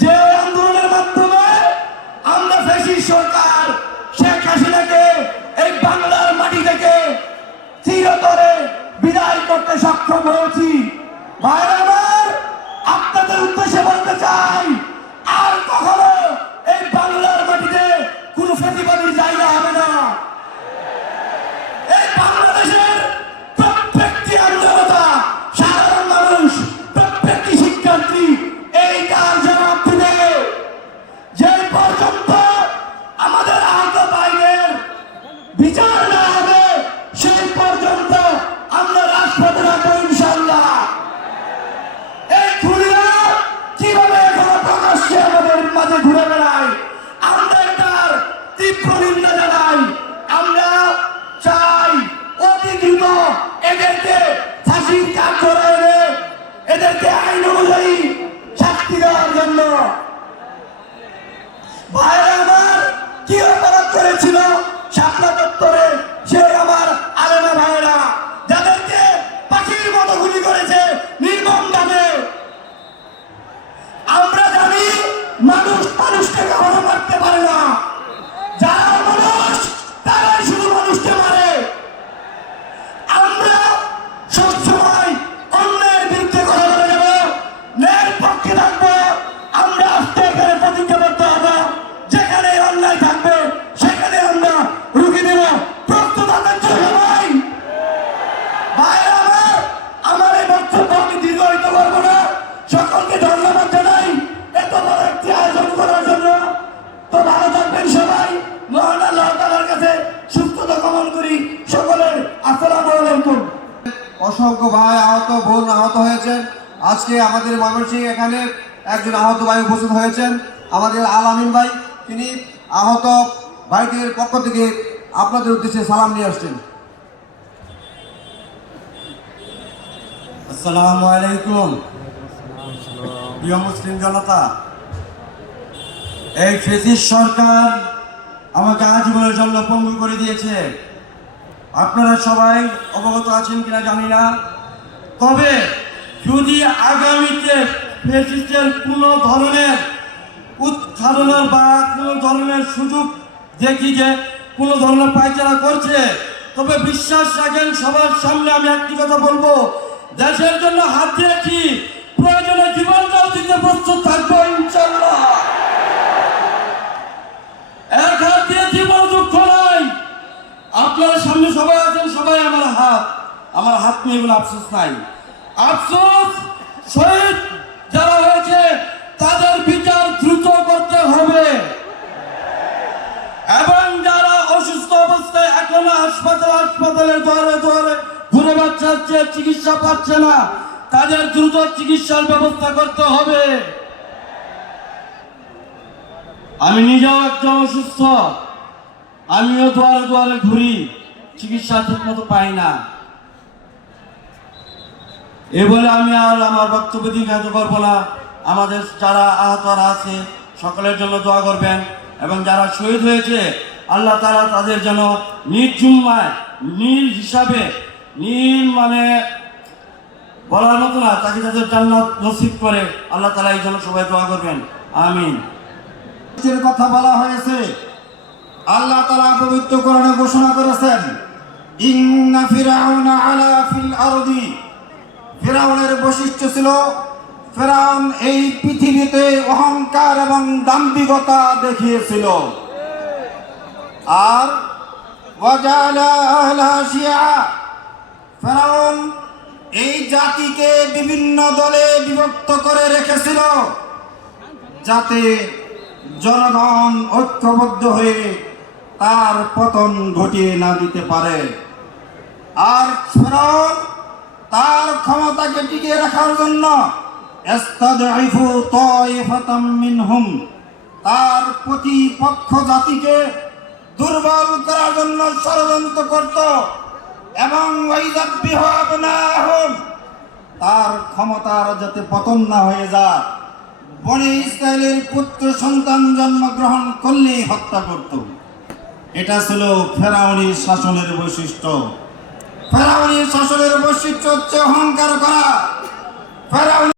যে আন্দোলনের মাধ্যমে আমরা ফেসি সরকার শেখ হাসিনাকে এই বাংলার মাটি থেকে চিরতরে বিদায় করতে সক্ষম হয়েছি। ভাইরা আমার আপনাদের উদ্দেশ্যে বলতে চাই, আর কখনো এই বাংলার মাটিতে কোনো ফেসিবাদীর মানুষ মানুষকে কখনো মারতে পারে না। করি সকলের আসসালামু আলাইকুম। অসংখ্য ভাই আহত বোন আহত হয়েছেন। আজকে আমাদের ময়মনসিংহ এখানে একজন আহত ভাই উপস্থিত হয়েছেন আমাদের আল আমিন ভাই। তিনি আহত ভাইদের পক্ষ থেকে আপনাদের উদ্দেশ্যে সালাম নিয়ে আসছেন। আসসালামু আলাইকুম। প্রিয় মুসলিম জনতা এই ফেসিস সরকার আমাকে আজীবনের জন্য পঙ্গু করে দিয়েছে। আপনারা সবাই অবগত আছেন কিনা জানি না। তবে যদি আগামীতে ফেসিসের কোনো ধরনের উৎখাদনের বা কোনো ধরনের সুযোগ দেখি যে কোনো ধরনের পায়চারা করছে, তবে বিশ্বাস রাখেন সবার সামনে আমি একটি কথা বলব। দেশের জন্য হাত দিয়েছি, প্রয়োজনে জীবনটাও দিতে প্রস্তুত থাকব ইনশাল্লাহ এক হাত দিয়েছি বড় দুঃখ নাই আপনারা সামনে সবাই আছেন, সবাই আমার হাত আমার হাত নিয়ে কোনো আফসোস নাই। আফসোস, শহীদ যারা হয়েছে, তাদের বিচার দ্রুত করতে হবে। এবং যারা অসুস্থ অবস্থায় এখনও হাসপাতাল, হাসপাতালের দুয়ারে দুয়ারে ঘুরে বাচ্চাচ্ছে চিকিৎসা পাচ্ছে না, তাদের দ্রুত চিকিৎসার ব্যবস্থা করতে হবে। আমি নিজেও একজন অসুস্থ। আমিও দুয়ারে দুয়ারে ঘুরি, চিকিৎসা ঠিক মতো পাই না। এ বলে আমি আর আমার বক্তব্য দীর্ঘায়িত করব না। আমাদের যারা আহতরা আছে, সকলের জন্য দোয়া করবেন এবং যারা শহীদ হয়েছে, আল্লাহ তারা তাদের যেন নির্জুম্মায় নীল হিসাবে নীল মানে বলার মতো না, তাকে তাদের জান্নাত নসিব করে আল্লাহ তালা এই জন্য সবাই দোয়া করবেন। আমিন। কথা বলা হয়েছে আল্লাহ তালা পবিত্র করণে ঘোষণা করেছেন, ইন্না ফিরাউনা আলা ফিল আরদি। ফেরাউনের বৈশিষ্ট্য ছিল, ফেরাউন এই পৃথিবীতে অহংকার এবং দাম্ভিকতা দেখিয়েছিল। আর ফেরাউন এই জাতিকে বিভিন্ন দলে বিভক্ত করে রেখেছিল, যাতে জনগণ ঐক্যবদ্ধ হয়ে তার পতন ঘটিয়ে না দিতে পারে। আর ফেরাউন তার ক্ষমতাকে টিকিয়ে রাখার জন্য মিনহুম, তার প্রতিপক্ষ জাতিকে দুর্বল করার জন্য ষড়যন্ত্র করত এবং তার ক্ষমতার যাতে পতন না হয়ে যায়, বনে ইসরায়েলের পুত্র সন্তান জন্মগ্রহণ করলেই হত্যা করত। এটা ছিল ফেরাউনি শাসনের বৈশিষ্ট্য। ফেরাউনি শাসনের বৈশিষ্ট্য হচ্ছে অহংকার করা। ফেরাউনি